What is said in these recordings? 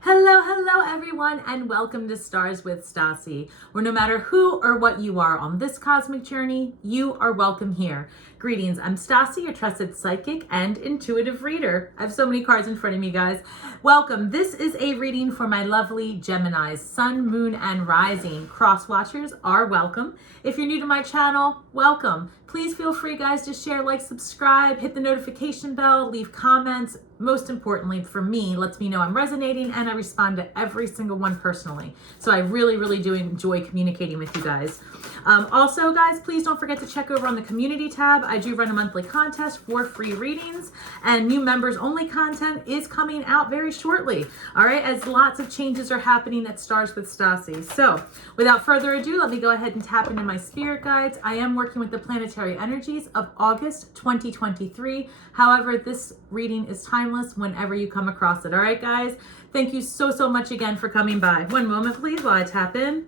Hello everyone, and welcome to Stars with Stasi, where no matter who or what you are on this cosmic journey, you are welcome here. Greetings, I'm Stasi, your trusted psychic and intuitive reader. I have so many cards in front of me, guys. Welcome. This is a reading for my lovely Geminis, Sun, Moon, and Rising. Cross watchers are welcome. If you're new to my channel, welcome. Please feel free, guys, to share, like, subscribe, hit the notification bell, leave comments. Most importantly, for me, lets me know I'm resonating and I respond to every single one personally. So I really do enjoy communicating with you guys. Also, guys, please don't forget to check over on the community tab. I do run a monthly contest for free readings, and new members only content is coming out very shortly. All right, as lots of changes are happening at Stars with Stasi. So without further ado, let me go ahead and tap into my spirit guides. I am working with the planetary energies of August 2023. However, this reading is timeless whenever you come across it. All right, guys, thank you so much again for coming by. One moment, please, while I tap in.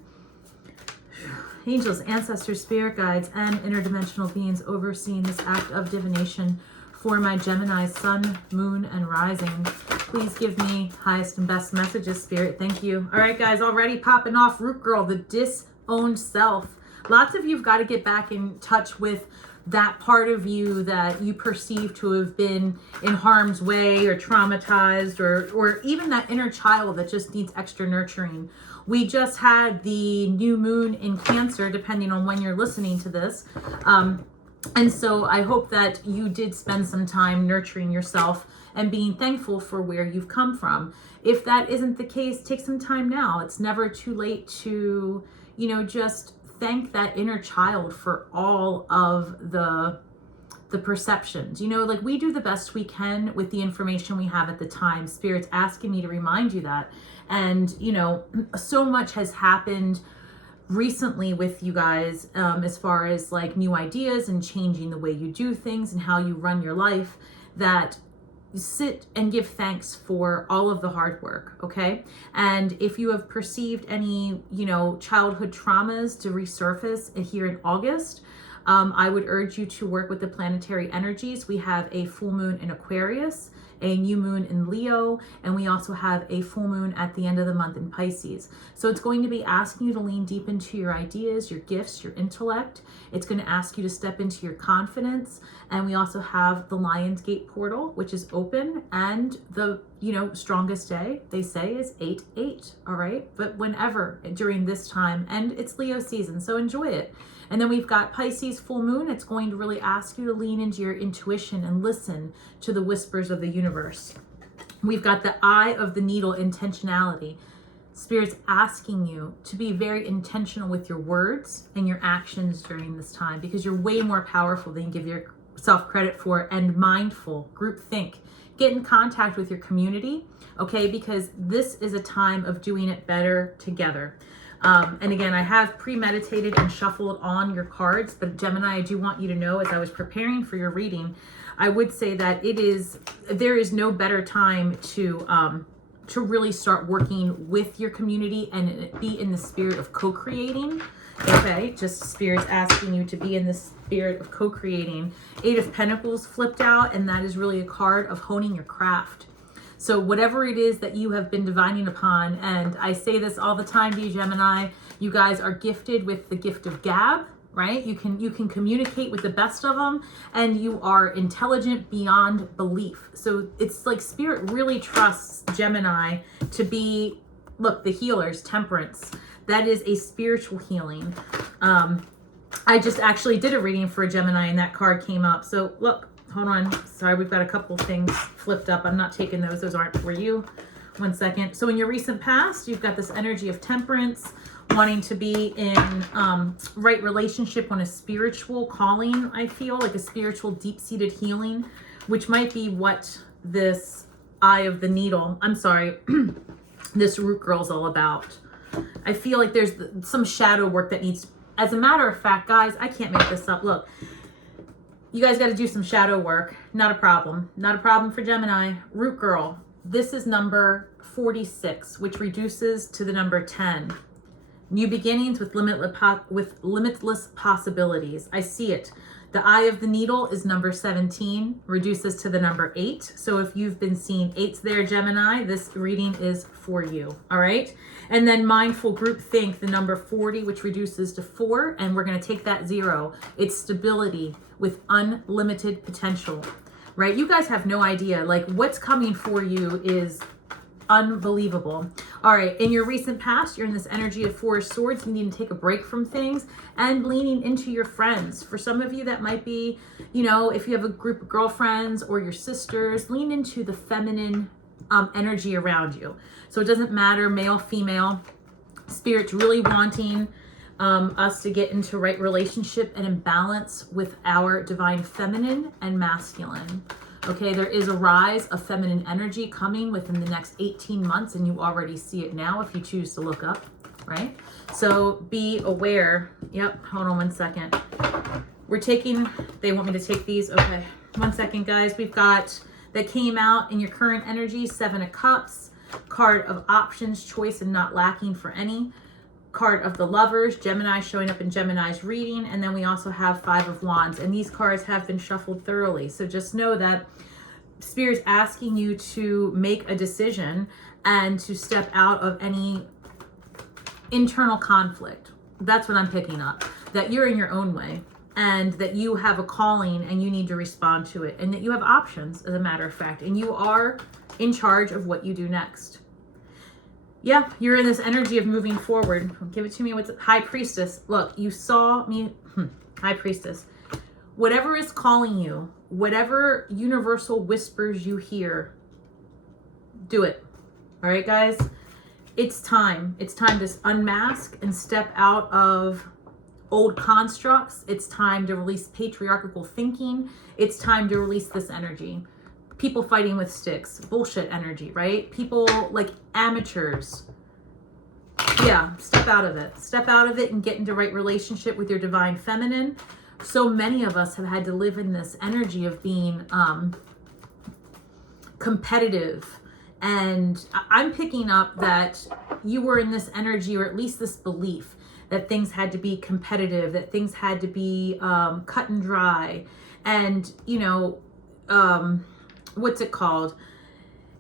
Angels, ancestors, spirit guides, and interdimensional beings overseeing this act of divination for my Gemini, Sun, Moon, and Rising. Please give me highest and best messages, Spirit. Thank you. All right, guys, already popping off. Root Girl, the disowned self. Lots of you've got to get back in touch with that part of you that you perceive to have been in harm's way or traumatized, or even that inner child that just needs extra nurturing. We just had the new moon in Cancer, depending on when you're listening to this. And so I hope that you did spend some time nurturing yourself and being thankful for where you've come from. If that isn't the case, take some time now. It's never too late to, just thank that inner child for all of the perceptions. Like, we do the best we can with the information we have at the time. Spirit's asking me to remind you that. And, so much has happened recently with you guys, as far as like new ideas and changing the way you do things and how you run your life, that sit and give thanks for all of the hard work. Okay. And if you have perceived any, childhood traumas to resurface here in August, I would urge you to work with the planetary energies. We have a full moon in Aquarius, a new moon in Leo, and we also have a full moon at the end of the month in Pisces. So it's going to be asking you to lean deep into your ideas, your gifts, your intellect. It's going to ask you to step into your confidence. And we also have the Lion's Gate portal, which is open, and the strongest day, they say, is 8/8. All right, but whenever during this time, and it's Leo season, so enjoy it. And then we've got Pisces full moon. It's going to really ask you to lean into your intuition and listen to the whispers of the universe. We've got the eye of the needle, intentionality. Spirit's asking you to be very intentional with your words and your actions during this time, because you're way more powerful than you give yourself credit for, and mindful, group think. Get in contact with your community, okay? Because this is a time of doing it better together. And again, I have premeditated and shuffled on your cards, but Gemini, I do want you to know, as I was preparing for your reading, I would say that there is no better time to really start working with your community and be in the spirit of co-creating. Okay, just Spirit's asking you to be in the spirit of co-creating. 8 of Pentacles flipped out, and that is really a card of honing your craft. So whatever it is that you have been divining upon, and I say this all the time to you, Gemini, you guys are gifted with the gift of gab, right? You can communicate with the best of them, and you are intelligent beyond belief. So it's like Spirit really trusts Gemini to be, look, the healers, Temperance. That is a spiritual healing. I just actually did a reading for a Gemini, and that card came up. So look. Hold on. Sorry, we've got a couple things flipped up. I'm not taking those. Those aren't for you. One second. So in your recent past, you've got this energy of Temperance, wanting to be in right relationship on a spiritual calling, I feel, like a spiritual deep-seated healing, which might be what this eye of the needle, this Root Girl's all about. I feel like there's some shadow work that needs, as a matter of fact, guys, I can't make this up. Look. You guys got to do some shadow work. Not a problem. Not a problem for Gemini. Root Girl. This is number 46, which reduces to the number 10. New beginnings with limitless possibilities. I see it. The eye of the needle is number 17, reduces to the number 8. So if you've been seeing 8s there, Gemini, this reading is for you, all right? And then mindful group think, the number 40, which reduces to 4, and we're going to take that 0. It's stability with unlimited potential, right? You guys have no idea. Like, what's coming for you is unbelievable. All right, in your recent past, you're in this energy of 4 of Swords. You need to take a break from things and leaning into your friends. For some of you, that might be, you know, if you have a group of girlfriends or your sisters, lean into the feminine energy around you. So it doesn't matter, male, female. Spirit's really wanting us to get into right relationship and in balance with our divine feminine and masculine. Okay, there is a rise of feminine energy coming within the next 18 months, and you already see it now if you choose to look up, right? So be aware. Yep, hold on one second. We're taking, they want me to take these. Okay, 1 second, guys. We've got, that came out in your current energy, 7 of Cups, card of options, choice, and not lacking for any. Card of the Lovers, Gemini showing up in Gemini's reading, and then we also have 5 of Wands, and these cards have been shuffled thoroughly. So just know that Spirit's asking you to make a decision and to step out of any internal conflict. That's what I'm picking up, that you're in your own way and that you have a calling and you need to respond to it, and that you have options, as a matter of fact, and you are in charge of what you do next. Yeah, you're in this energy of moving forward. Give it to me. What's it? High Priestess. Look, you saw me. High Priestess. Whatever is calling you, whatever universal whispers you hear, do it. All right, guys? It's time. It's time to unmask and step out of old constructs. It's time to release patriarchal thinking. It's time to release this energy. People fighting with sticks, bullshit energy, right? People like amateurs. Yeah, step out of it. Step out of it and get into right relationship with your divine feminine. So many of us have had to live in this energy of being competitive. And I'm picking up that you were in this energy, or at least this belief, that things had to be competitive, that things had to be cut and dry. And, you know, what's it called?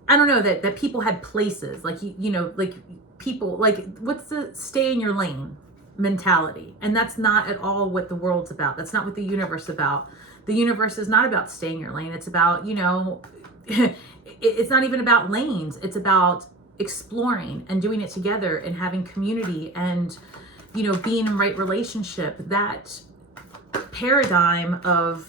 I don't know, that people had places, like, you know, like people, like, what's the stay in your lane mentality? And that's not at all what the world's about. That's not what the universe is about. The universe is not about staying in your lane. It's about, you know, it's not even about lanes. It's about exploring and doing it together and having community and, you know, being in right relationship. That paradigm of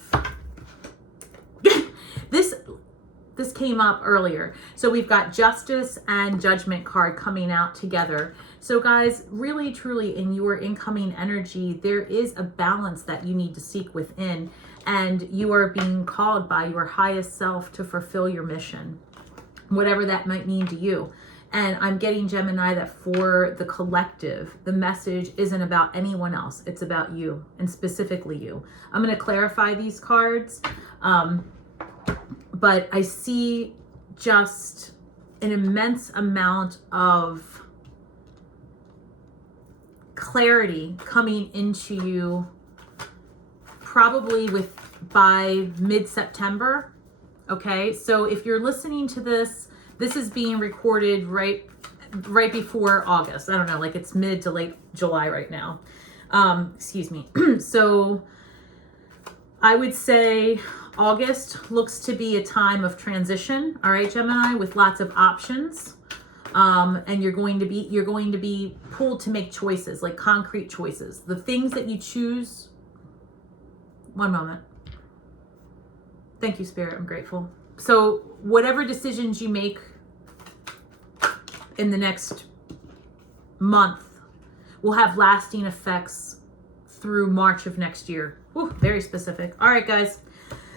this came up earlier. So we've got Justice and Judgment card coming out together. So guys, really, truly, in your incoming energy, there is a balance that you need to seek within, and you are being called by your highest self to fulfill your mission, whatever that might mean to you. And I'm getting, Gemini, that for the collective, the message isn't about anyone else. It's about you, and specifically you. I'm going to clarify these cards. But I see just an immense amount of clarity coming into you, probably by mid-September. Okay, so if you're listening to this, this is being recorded right before August. I don't know, like it's mid to late July right now. Excuse me. So I would say August looks to be a time of transition, all right, Gemini, with lots of options. And you're going to be pulled to make choices, like concrete choices. The things that you choose. One moment. Thank you, Spirit. I'm grateful. So whatever decisions you make in the next month will have lasting effects through March of next year. Ooh, very specific. All right, guys.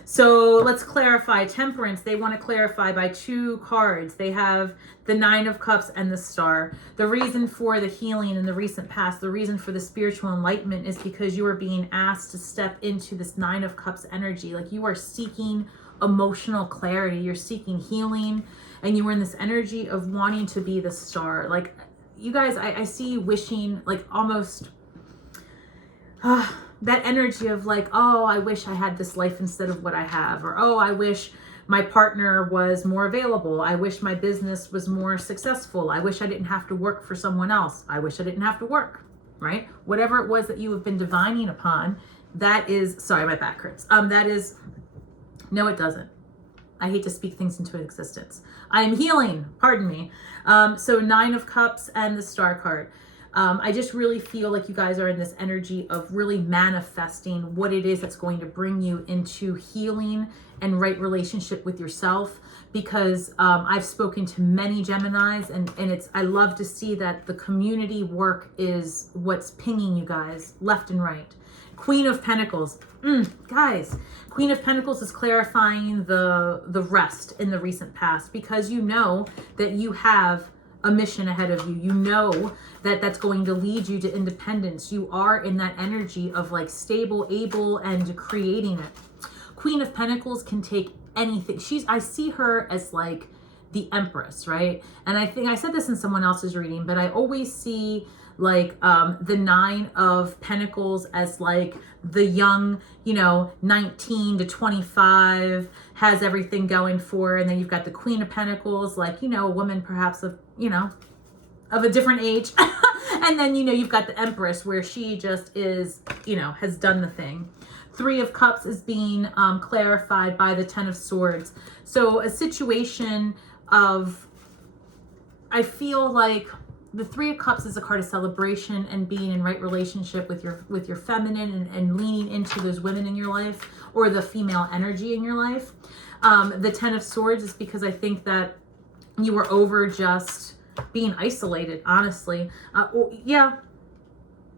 So let's clarify. Temperance, they want to clarify by 2 cards. They have the 9 of Cups and the Star. The reason for the healing in the recent past, the reason for the spiritual enlightenment is because you are being asked to step into this 9 of Cups energy. Like you are seeking emotional clarity. You're seeking healing, and you are in this energy of wanting to be the star. Like you guys, I see you wishing, like almost... that energy of like, oh, I wish I had this life instead of what I have, or oh, I wish my partner was more available. I wish my business was more successful. I wish I didn't have to work for someone else. I wish I didn't have to work, right? Whatever it was that you have been divining upon, that is, sorry, my back hurts. That is, no, it doesn't. I hate to speak things into existence. I am healing, pardon me. So 9 of Cups and the Star card. I just really feel like you guys are in this energy of really manifesting what it is that's going to bring you into healing and right relationship with yourself, because I've spoken to many Geminis, and it's, I love to see that the community work is what's pinging you guys left and right. Queen of Pentacles. Guys, Queen of Pentacles is clarifying the rest in the recent past, because you know that you have a mission ahead of you. You know that that's going to lead you to independence. You are in that energy of like stable, able, and creating it. Queen of Pentacles can take anything. I see her as like the Empress, right? And I think I said this in someone else's reading, but I always see like the 9 of Pentacles as like the young, 19 to 25, has everything going for her. And then you've got the Queen of Pentacles, like, a woman perhaps of, of a different age. And then, you've got the Empress, where she just is, has done the thing. 3 of Cups is being clarified by the 10 of Swords. So a situation of, I feel like the 3 of Cups is a card of celebration and being in right relationship with your feminine and leaning into those women in your life, or the female energy in your life. The 10 of Swords is because I think that you were over just being isolated, honestly. Yeah.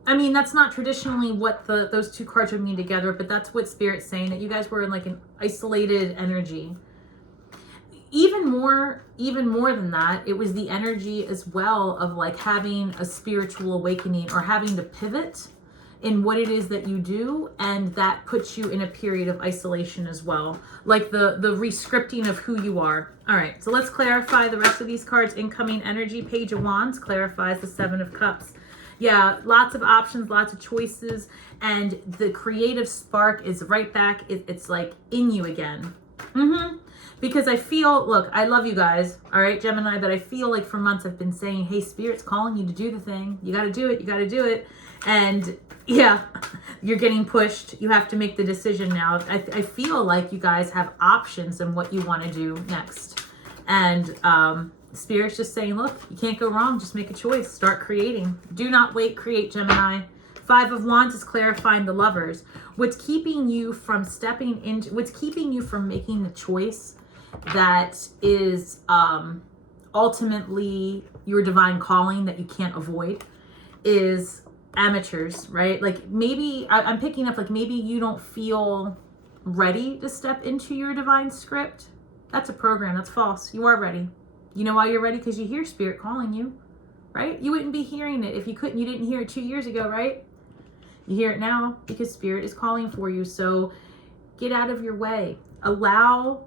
I mean, that's not traditionally what those 2 cards would mean together, but that's what Spirit's saying, that you guys were in like an isolated energy. Even more than that, it was the energy as well of like having a spiritual awakening, or having to pivot in what it is that you do, and that puts you in a period of isolation as well, like the re-scripting of who you are. All right, so let's clarify the rest of these cards. Incoming energy. Page of Wands clarifies the 7 of Cups. Yeah, lots of options, lots of choices, and the creative spark is right back. It's like in you again. Because I feel, look, I love you guys, all right, Gemini, but I feel like for months I've been saying, hey, Spirit's calling you to do the thing. You got to do it. You got to do it. And yeah, you're getting pushed. You have to make the decision now. I feel like you guys have options in what you want to do next. And Spirit's just saying, look, you can't go wrong. Just make a choice. Start creating. Do not wait. Create, Gemini. 5 of Wands is clarifying the Lovers. What's keeping you from stepping into, what's keeping you from making the choice that is ultimately your divine calling that you can't avoid, is amateurs, right? Like maybe I'm picking up, like maybe you don't feel ready to step into your divine script. That's a program. That's false. You are ready. You know why you're ready? Because you hear Spirit calling you, right? You wouldn't be hearing it if you couldn't. You didn't hear it 2 years ago, right? You hear it now because Spirit is calling for you. So get out of your way. Allow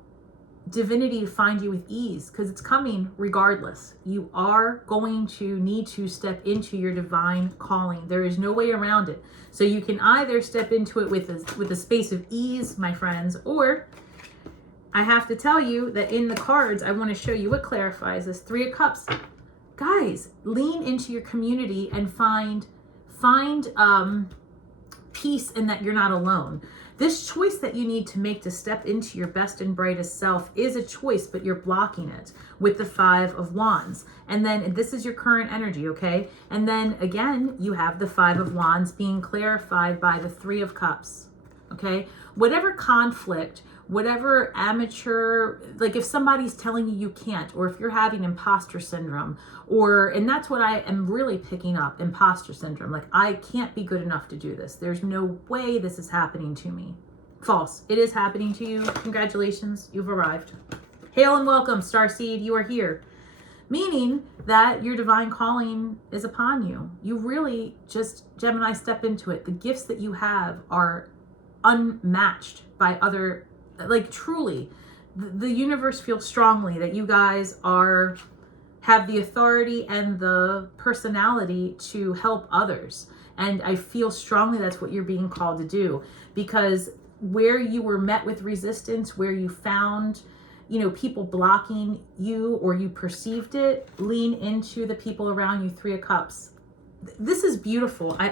divinity to find you with ease, because it's coming regardless. You are going to need to step into your divine calling. There is no way around it. So you can either step into it with a space of ease, my friends, or I have to tell you that in the cards, I want to show you what clarifies this. 3 of Cups. Guys, lean into your community and find peace in that you're not alone. This choice that you need to make to step into your best and brightest self is a choice, but you're blocking it with the 5 of Wands. And then this is your current energy, okay? And then again, you have the 5 of Wands being clarified by the 3 of Cups, okay? Whatever conflict, whatever amateur, like if somebody's telling you can't, or if you're having imposter syndrome, and that's what I am really picking up, imposter syndrome. Like, I can't be good enough to do this. There's no way this is happening to me. False. It is happening to you. Congratulations. You've arrived. Hail and welcome, Starseed. You are here. Meaning that your divine calling is upon you. You really just, Gemini, step into it. The gifts that you have are unmatched by other, like truly. The universe feels strongly that you guys have the authority and the personality to help others. And I feel strongly that's what you're being called to do, because where you were met with resistance, where you found, you know, people blocking you or you perceived it, lean into the people around you. 3 of Cups. This is beautiful. I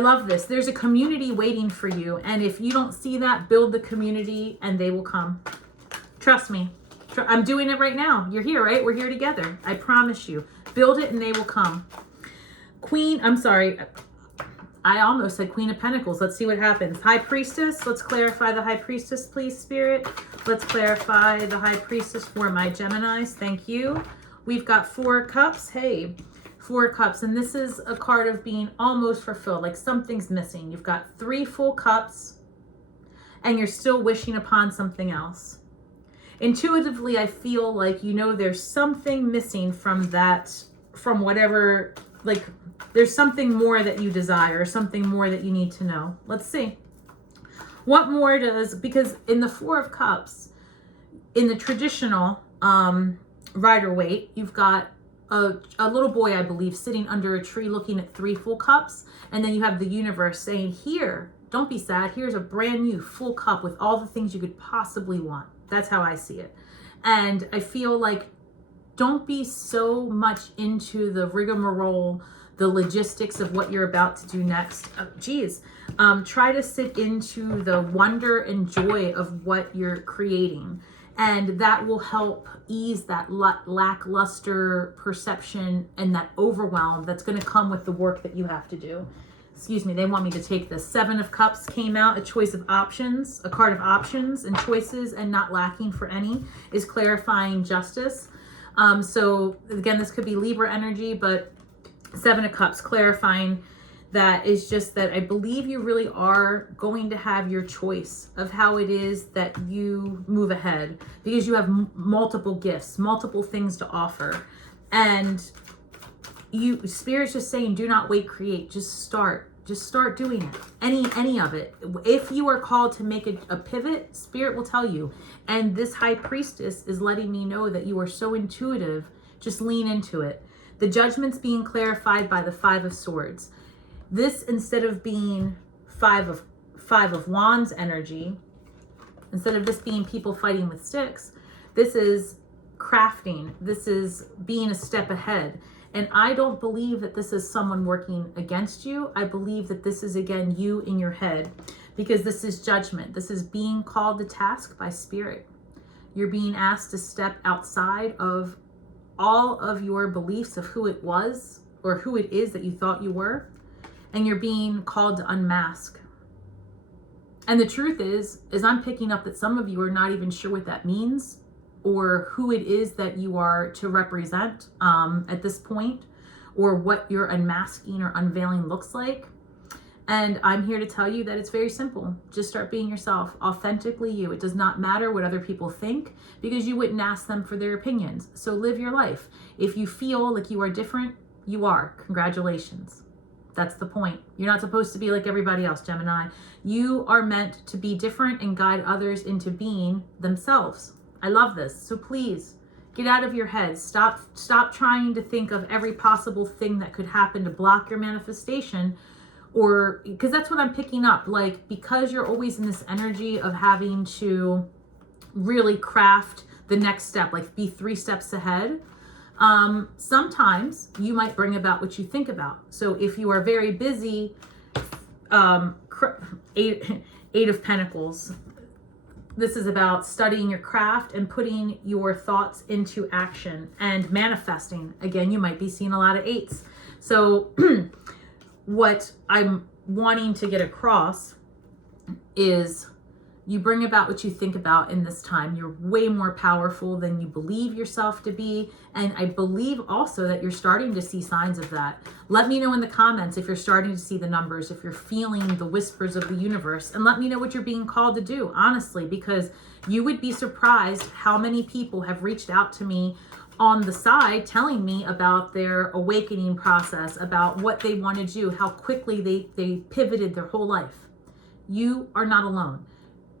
love this. There's a community waiting for you. And if you don't see that, build the community and they will come. Trust me. I'm doing it right now. You're here, right? We're here together. I promise you. Build it and they will come. I almost said Queen of Pentacles. Let's see what happens. High Priestess. Let's clarify the High Priestess, please, Spirit. Let's clarify the High Priestess for my Geminis. Thank you. We've got 4 Cups. Hey, 4 Cups. And this is a card of being almost fulfilled. Like something's missing. You've got 3 full cups and you're still wishing upon something else. Intuitively, I feel like, you know, there's something missing from that, from whatever, like there's something more that you desire, something more that you need to know. Let's see. What more does, because in the 4 of Cups, in the traditional Rider-Waite, you've got a little boy, I believe, sitting under a tree looking at 3 full cups. And then you have the universe saying, here, don't be sad. Here's a brand new full cup with all the things you could possibly want. That's how I see it. And I feel like, don't be so much into the rigmarole, the logistics of what you're about to do next. Try to sit into the wonder and joy of what you're creating. And that will help ease that lackluster perception and that overwhelm that's going to come with the work that you have to do. Excuse me, they want me to take this. 7 of Cups came out, a choice of options, a card of options and choices and not lacking for any, is clarifying justice. So again, this could be Libra energy, but 7 of Cups clarifying that is just that I believe you really are going to have your choice of how it is that you move ahead, because you have multiple gifts, multiple things to offer. And Spirit's just saying, do not wait, create, just start doing it. Any of it. If you are called to make a pivot, Spirit will tell you. And this High Priestess is letting me know that you are so intuitive. Just lean into it. The Judgment's being clarified by the 5 of Swords. This, instead of being 5 of Wands energy, instead of this being people fighting with sticks, this is crafting. This is being a step ahead. And I don't believe that this is someone working against you. I believe that this is, again, you in your head, because this is judgment. This is being called to task by Spirit. You're being asked to step outside of all of your beliefs of who it was or who it is that you thought you were. And you're being called to unmask. And the truth is I'm picking up that some of you are not even sure what that means, or who it is that you are to represent at this point, or what your unmasking or unveiling looks like. And I'm here to tell you that it's very simple. Just start being yourself, authentically you. It does not matter what other people think, because you wouldn't ask them for their opinions. So live your life. If you feel like you are different, you are. Congratulations. That's the point. You're not supposed to be like everybody else, Gemini. You are meant to be different and guide others into being themselves. I love this. So please get out of your head. Stop trying to think of every possible thing that could happen to block your manifestation, or because that's what I'm picking up. Like, because you're always in this energy of having to really craft the next step, like be 3 steps ahead. Sometimes you might bring about what you think about. So if you are very busy, 8 of Pentacles, this is about studying your craft and putting your thoughts into action and manifesting. Again, you might be seeing a lot of 8s. So what I'm wanting to get across is, you bring about what you think about in this time. You're way more powerful than you believe yourself to be. And I believe also that you're starting to see signs of that. Let me know in the comments if you're starting to see the numbers, if you're feeling the whispers of the universe, and let me know what you're being called to do, honestly, because you would be surprised how many people have reached out to me on the side telling me about their awakening process, about what they want to do, how quickly they pivoted their whole life. You are not alone.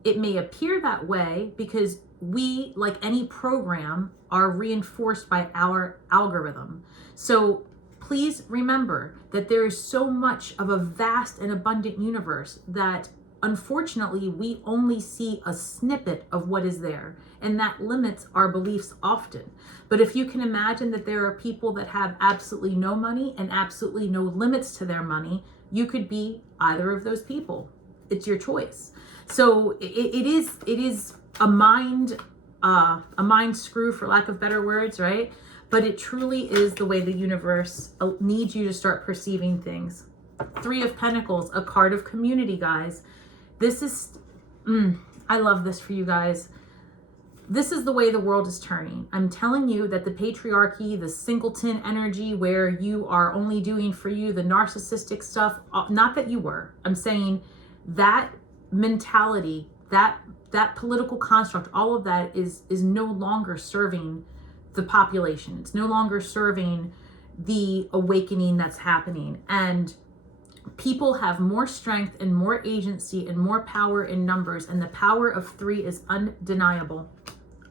It may appear that way because we, like any program, are reinforced by our algorithm. So please remember that there is so much of a vast and abundant universe that unfortunately we only see a snippet of what is there, and that limits our beliefs often. But if you can imagine that there are people that have absolutely no money and absolutely no limits to their money, you could be either of those people. It's your choice. So it is a mind screw, for lack of better words, right? But it truly is the way the universe needs you to start perceiving things. Three of Pentacles, a card of community, guys. This is, I love this for you guys. This is the way the world is turning. I'm telling you that the patriarchy, the singleton energy where you are only doing for you, the narcissistic stuff, not that you were, I'm saying that mentality, that political construct, all of that is no longer serving the population. It's no longer serving the awakening that's happening. And people have more strength and more agency and more power in numbers. And the power of 3 is undeniable.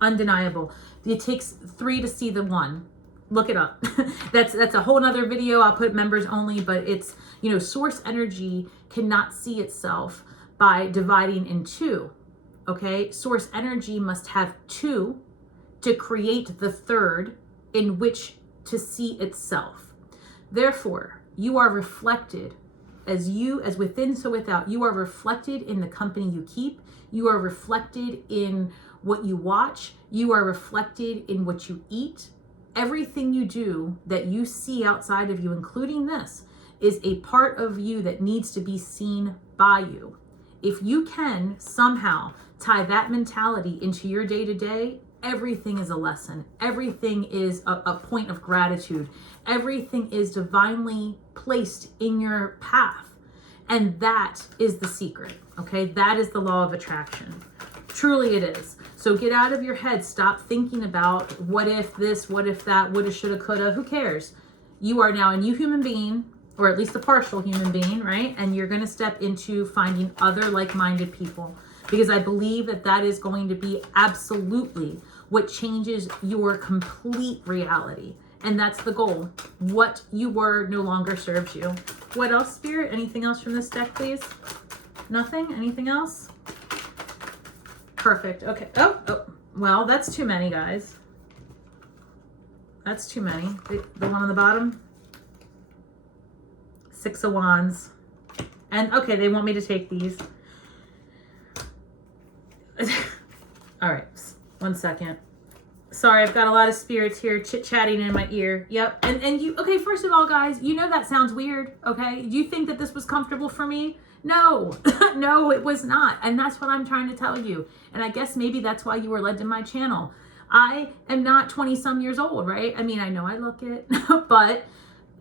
Undeniable. It takes 3 to see the 1. Look it up. That's a whole nother video. I'll put members only, but it's, you know, source energy cannot see itself by dividing in 2. Okay. Source energy must have 2 to create the 3rd in which to see itself. Therefore, you are reflected as within, so without. You are reflected in the company you keep. You are reflected in what you watch. You are reflected in what you eat. Everything you do that you see outside of you, including this, is a part of you that needs to be seen by you. If you can somehow tie that mentality into your day-to-day, everything is a lesson. Everything is a point of gratitude. Everything is divinely placed in your path. And that is the secret, okay? That is the law of attraction. Truly it is. So get out of your head. Stop thinking about what if this, what if that, woulda, shoulda, coulda. Who cares? You are now a new human being, or at least a partial human being, right? And you're going to step into finding other like-minded people, because I believe that that is going to be absolutely what changes your complete reality. And that's the goal. What you were no longer serves you. What else, Spirit? Anything else from this deck, please? Nothing? Anything else? Perfect. Okay. Oh, well, that's too many, guys. That's too many. The one on the bottom. 6 of Wands. And, okay, they want me to take these. All right. 1 second. Sorry, I've got a lot of spirits here chit-chatting in my ear. Yep. And you, okay, first of all, guys, you know that sounds weird, okay? Do you think that this was comfortable for me? No. No, it was not. And that's what I'm trying to tell you. And I guess maybe that's why you were led to my channel. I am not 20-some years old, right? I mean, I know I look it, but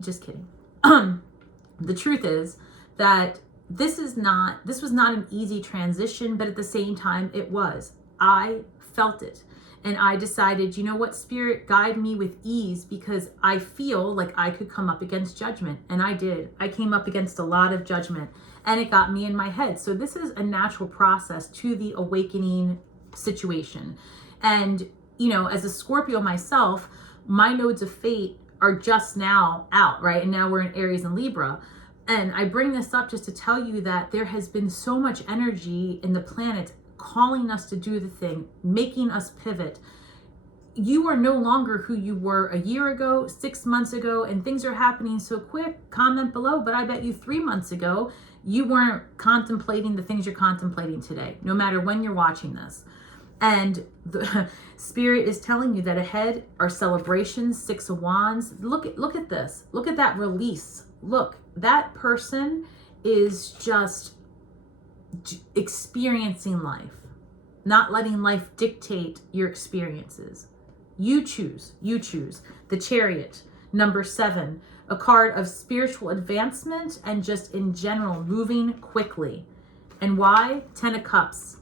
just kidding. The truth is that this was not an easy transition, but at the same time, it was. I felt it. And I decided, you know what, Spirit, guide me with ease, because I feel like I could come up against judgment. And I did. I came up against a lot of judgment, and it got me in my head. So this is a natural process to the awakening situation. And, you know, as a Scorpio myself, my nodes of fate are just now out, right? And now we're in Aries and Libra. And I bring this up just to tell you that there has been so much energy in the planet calling us to do the thing, making us pivot. You are no longer who you were a year ago, 6 months ago, and things are happening so quick. Comment below, but I bet you 3 months ago, you weren't contemplating the things you're contemplating today, no matter when you're watching this. And the Spirit is telling you that ahead are celebrations, 6 of Wands. Look at this. Look at that release. Look, that person is just experiencing life, not letting life dictate your experiences. You choose. The Chariot, number 7, a card of spiritual advancement and just in general moving quickly. And why? 10 of Cups,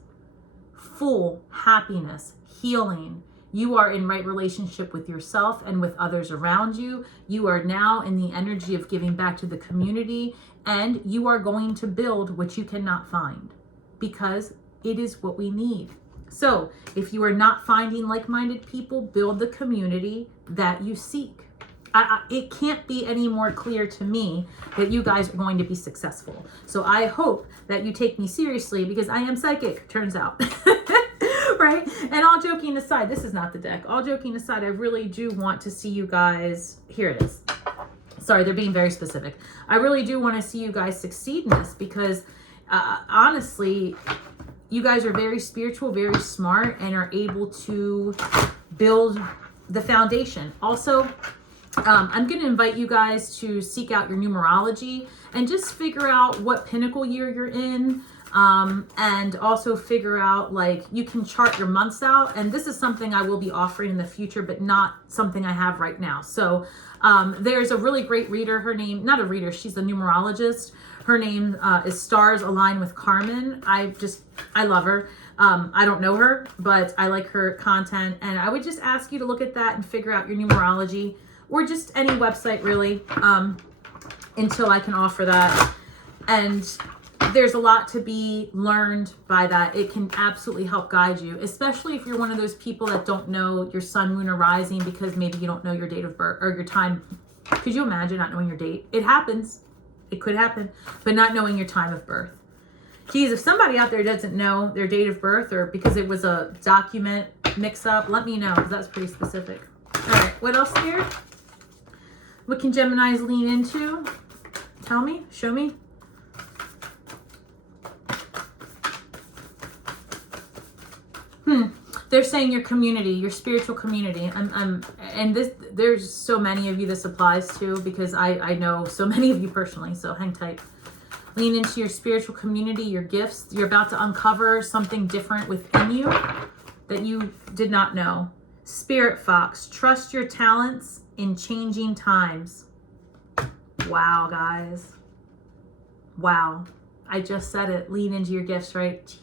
full happiness, healing. You are in right relationship with yourself and with others around you. You are now in the energy of giving back to the community, and you are going to build what you cannot find, because it is what we need. So if you are not finding like-minded people, build the community that you seek. It can't be any more clear to me that you guys are going to be successful. So I hope that you take me seriously, because I am psychic, turns out. Right? And all joking aside, this is not the deck. All joking aside, I really do want to see you guys. Here it is. Sorry, they're being very specific. I really do want to see you guys succeed in this, because honestly, you guys are very spiritual, very smart, and are able to build the foundation. Also, I'm going to invite you guys to seek out your numerology and just figure out what pinnacle year you're in. And also figure out, like, you can chart your months out. And this is something I will be offering in the future, but not something I have right now. So there's a really great reader. Her name, not a reader, she's a numerologist. Her name is Stars Align with Carmen. I love her. I don't know her, but I like her content. And I would just ask you to look at that and figure out your numerology, or just any website really, until I can offer that. And there's a lot to be learned by that. It can absolutely help guide you, especially if you're one of those people that don't know your sun, moon, or rising, because maybe you don't know your date of birth or your time. Could you imagine not knowing your date? It happens. It could happen, but not knowing your time of birth. Geez, if somebody out there doesn't know their date of birth, or because it was a document mix up, let me know, because that's pretty specific. All right, what else here? What can Geminis lean into? Tell me, show me. They're saying your community, your spiritual community. There's so many of you this applies to, because I know so many of you personally, so hang tight. Lean into your spiritual community, your gifts. You're about to uncover something different within you that you did not know. Spirit Fox, trust your talents in changing times. Wow, guys. Wow. I just said it. Lean into your gifts, right? Jeez.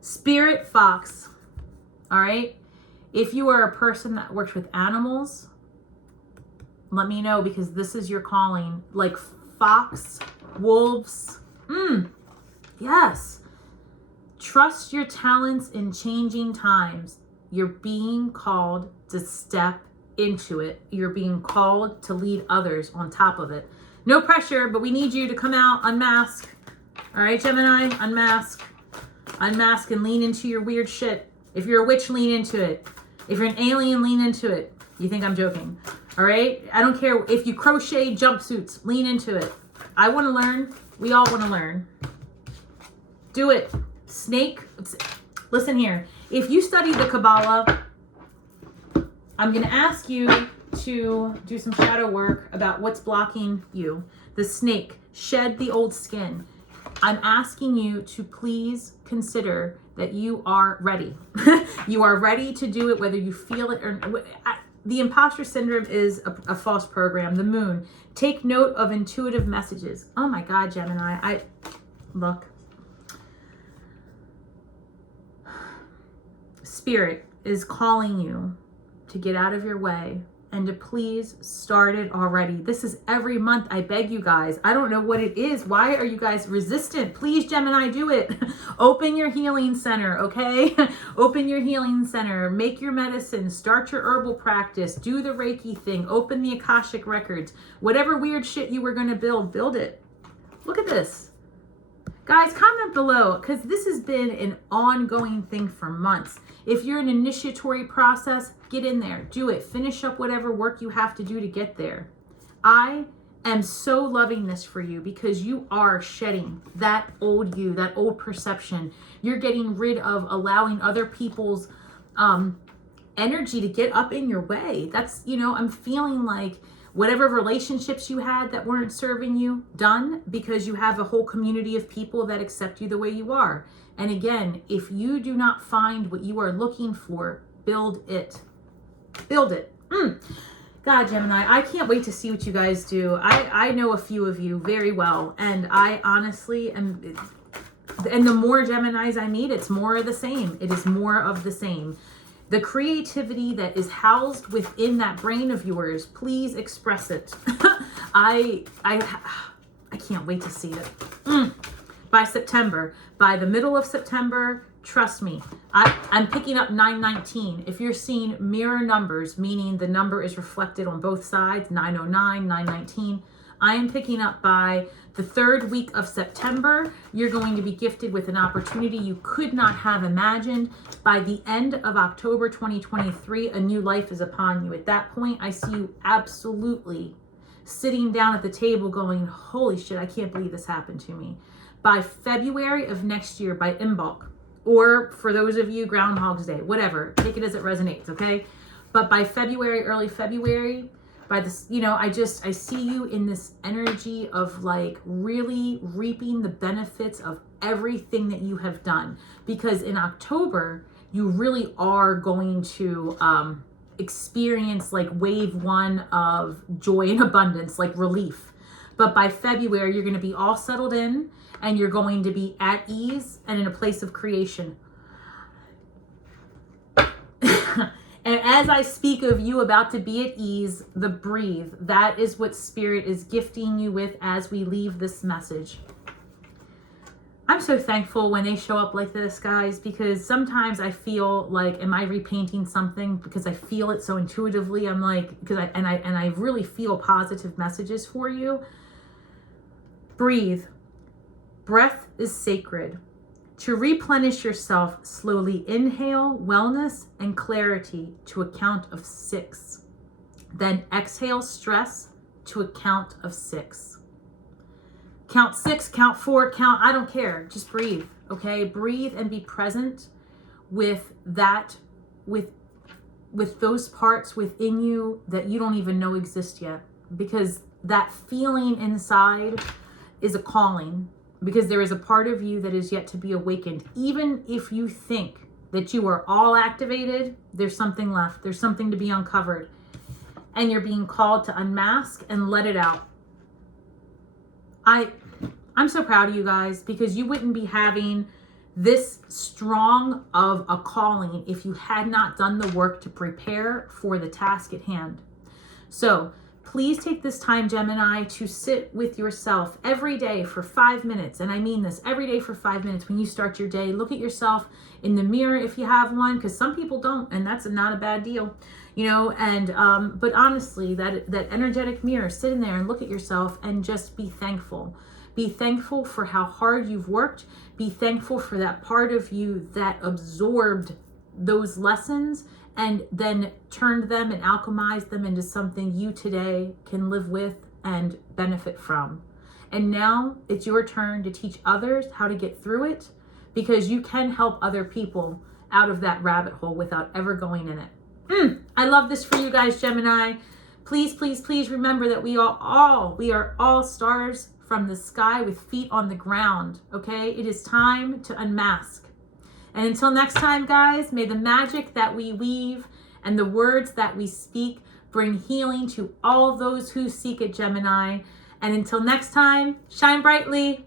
Spirit Fox. All right. If you are a person that works with animals, let me know, because this is your calling. Like fox, wolves. Yes. Trust your talents in changing times. You're being called to step into it. You're being called to lead others on top of it. No pressure, but we need you to come out, unmask. All right, Gemini, unmask. Unmask and lean into your weird shit. If you're a witch, lean into it. If you're an alien, lean into it. You think I'm joking. All right? I don't care if you crochet jumpsuits, lean into it. I want to learn. We all want to learn. Do it. Snake. Listen here. If you study the Kabbalah, I'm going to ask you to do some shadow work about what's blocking you. The snake. Shed the old skin. I'm asking you to please consider that you are ready. You are ready to do it, whether you feel it or not. The imposter syndrome is a false program. The moon. Take note of intuitive messages. Oh my God, Gemini. Look. Spirit is calling you to get out of your way and to please start it already. This is every month. I beg you guys. I don't know what it is. Why are you guys resistant? Please, Gemini, do it. Open your healing center, okay? Open your healing center. Make your medicine. Start your herbal practice. Do the Reiki thing. Open the Akashic records. Whatever weird shit you were going to build it. Look at this. Guys, comment below, because this has been an ongoing thing for months. If you're an initiatory process, get in there, do it. Finish up whatever work you have to do to get there. I am so loving this for you, because you are shedding that old you, that old perception. You're getting rid of allowing other people's energy to get up in your way. That's, I'm feeling like whatever relationships you had that weren't serving you, done, because you have a whole community of people that accept you the way you are. And again, if you do not find what you are looking for, build it. Build it. God, Gemini, I can't wait to see what you guys do. I know a few of you very well, and I honestly am, and the more Geminis I meet, it's more of the same. It is more of the same. The creativity that is housed within that brain of yours, please express it. I can't wait to see it. By September, by the middle of September, Trust me, I'm picking up 919. If you're seeing mirror numbers, meaning the number is reflected on both sides, 909, 919, I am picking up by the 3rd week of September, you're going to be gifted with an opportunity you could not have imagined. By the end of October 2023, a new life is upon you. At that point, I see you absolutely sitting down at the table going, holy shit, I can't believe this happened to me. By February of next year, by Imbolc, or for those of you, Groundhog's Day, whatever, take it as it resonates, okay? But by February, early February, by this, you know, I see you in this energy of like really reaping the benefits of everything that you have done. Because in October, you really are going to experience like wave 1 of joy and abundance, like relief. But by February, you're going to be all settled in, and you're going to be at ease and in a place of creation. And as I speak of you about to be at ease, the breathe, that is what Spirit is gifting you with as we leave this message. I'm so thankful when they show up like this, guys, because sometimes I feel like, am I repainting something? Because I feel it so intuitively. I'm like, because I really feel positive messages for you. Breathe. Breath is sacred. To replenish yourself, slowly inhale wellness and clarity to a count of 6. Then exhale stress to a count of 6. Count 6, count 4, count, I don't care. Just breathe, okay? Breathe and be present with that, with those parts within you that you don't even know exist yet. Because that feeling inside is a calling. Because there is a part of you that is yet to be awakened. Even if you think that you are all activated, there's something left. There's something to be uncovered. And you're being called to unmask and let it out. I'm so proud of you guys, because you wouldn't be having this strong of a calling if you had not done the work to prepare for the task at hand. So please take this time, Gemini, to sit with yourself every day for 5 minutes. And I mean this, every day for 5 minutes when you start your day. Look at yourself in the mirror if you have one, because some people don't, and that's not a bad deal. You know, and but honestly, that energetic mirror, sit in there and look at yourself and just be thankful. Be thankful for how hard you've worked. Be thankful for that part of you that absorbed those lessons and then turned them and alchemized them into something you today can live with and benefit from. And now it's your turn to teach others how to get through it, because you can help other people out of that rabbit hole without ever going in it. I love this for you guys, Gemini. Please, please, please remember that we are all stars from the sky with feet on the ground, okay? It is time to unmask. And until next time, guys, may the magic that we weave and the words that we speak bring healing to all those who seek it, Gemini. And until next time, shine brightly.